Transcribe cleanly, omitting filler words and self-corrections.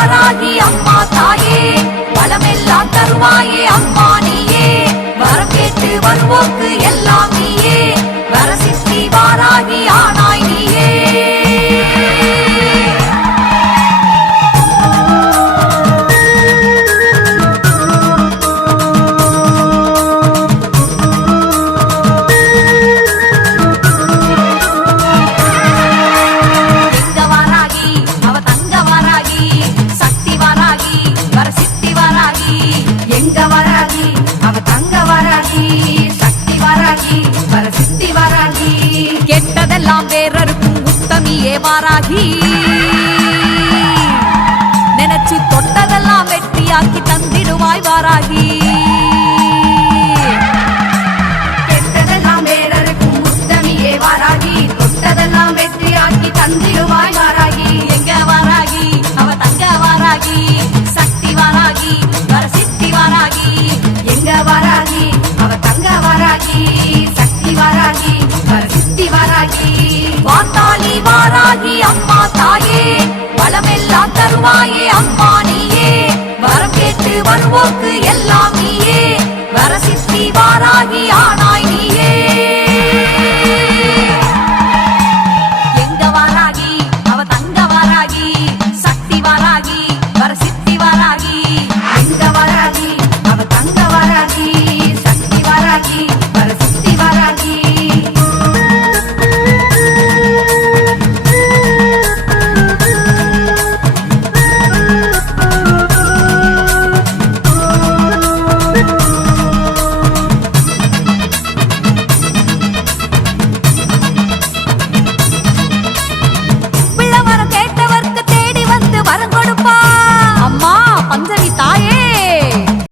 வாராகி அம்மா தாயே வளமெல்லாம் தருவாயே அம்மா நீயே வரம் கேட்டு வருவோக்கு எல்லாம் நீயே வரசித்தி வாராகி ஆனாய் நீயே கெட்டதெல்லாம் வேறருக்கும் உத்தமியே வாராகி நினைச்சு தொட்டதெல்லாம் வெற்றியாக்கி தந்திடுவாய் வாராகி கெட்டதெல்லாம் வேறருக்கும் உத்தமியே வாராகி தொட்டதெல்லாம் வெற்றியாக்கி தந்திடுவாய் வாராகி எங்க வாராகி அவ தங்க வாராகி சக்தி வாராகி வரசித்தி வாராகி எங்க வாராகி அவ தங்க வாராகி சக்தி வாராகி வரசித்தி வாராகி வாத்தாளி வாராகி அம்மா தாயே வளமெல்லாம் தருவாயே அம்மா நீயே வரம் கேட்டு வருவோக்கு